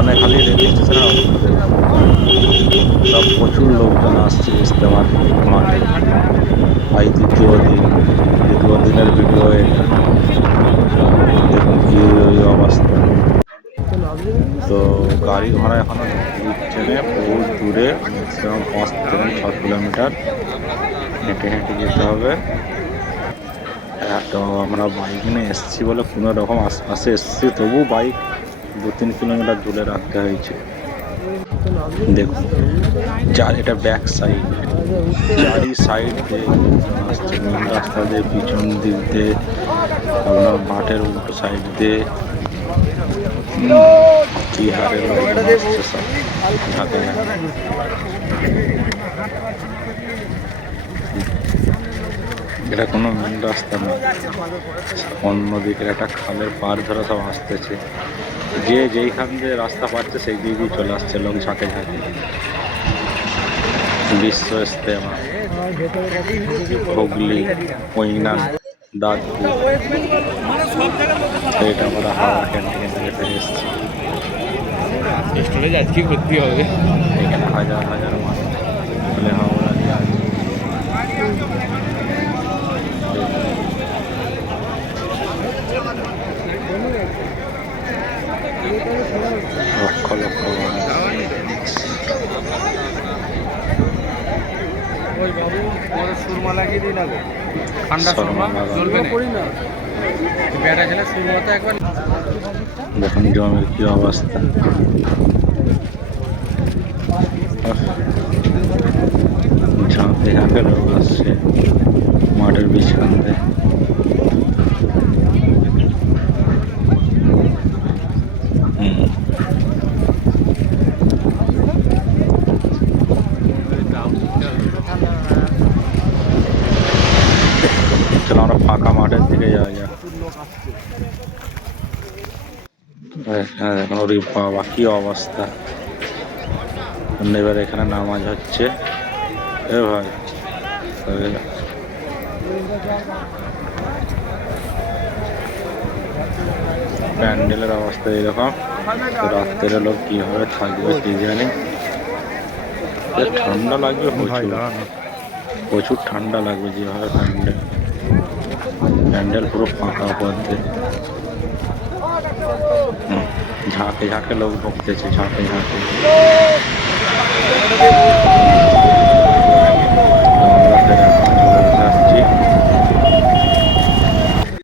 ওখানে খালি রেল সব প্রচুর লোকজন আসছে ইস্তেমার মাঠে। আজ দ্বিতীয় দিন, দ্বিতীয় দিনের ভিডিও এটা দেখুন কি অবস্থা। তো গাড়ি ঘোড়া এখনও ঢুকছে না বহু দূরে সেরকম পাঁচ থেকে ছ কিলোমিটার। হেঁটে হেঁটে যেতে হবে। তো আমরা বাইক নিয়ে এসেছি বলে কোনো রকম আশপাশে এসেছি, তবু বাইক দু তিন কিলোমিটার দূরে রাখতে হয়েছে। দেখুন, যার এটা ব্যাক সাইড চারি সাইড দিয়ে মেন রাস্তা দিয়ে, পিছন দিক দিয়ে মাঠের উল্টো সাইড দিয়ে, বিহারের সব এটা কোনো মেন রাস্তা না অন্য দিকের একটা খালের পার ধরে সব আসতেছে। যে যেইখান দিয়ে রাস্তা পাচ্ছে সেই দিক দিয়ে চলে আসছে লোক ঝাঁকে ঝাঁকে। বিশ্ব ইস্তেমা হুগলি দাঁতপুর। এটা আমরা হাওড়া ক্যান্টিন থেকে ফিরে এসেছি। স্টোরেজ আজকে করতে হবে। এখানে হাজার হাজার মানুষ। হাওড়া দিয়ে। দেখুন জমির কি অবস্থা ঝাঁকে লোক আসছে মাঠের বিছখান দিয়ে হুম। চলো আমরা ফাঁকা মাঠের দিকে যাওয়া যাক হ্যাঁ দেখুন ওর বাবা কি অবস্থা। এবার এখানে নামাজ হচ্ছে। এ ভাই প্যান্ডেলের অবস্থা এরকম তো রাত্রের লোক কীভাবে থাকবে কি জানি। ঠান্ডা লাগবে প্রচুর। প্রচুর ঠান্ডা লাগবে যেভাবে প্যান্ডেল। প্যান্ডেল পুরো ফাঁকা পথে। হুম, ঝাঁকে ঝাঁকে লোক ঢুকতেছে ঝাঁকে ঝাঁকে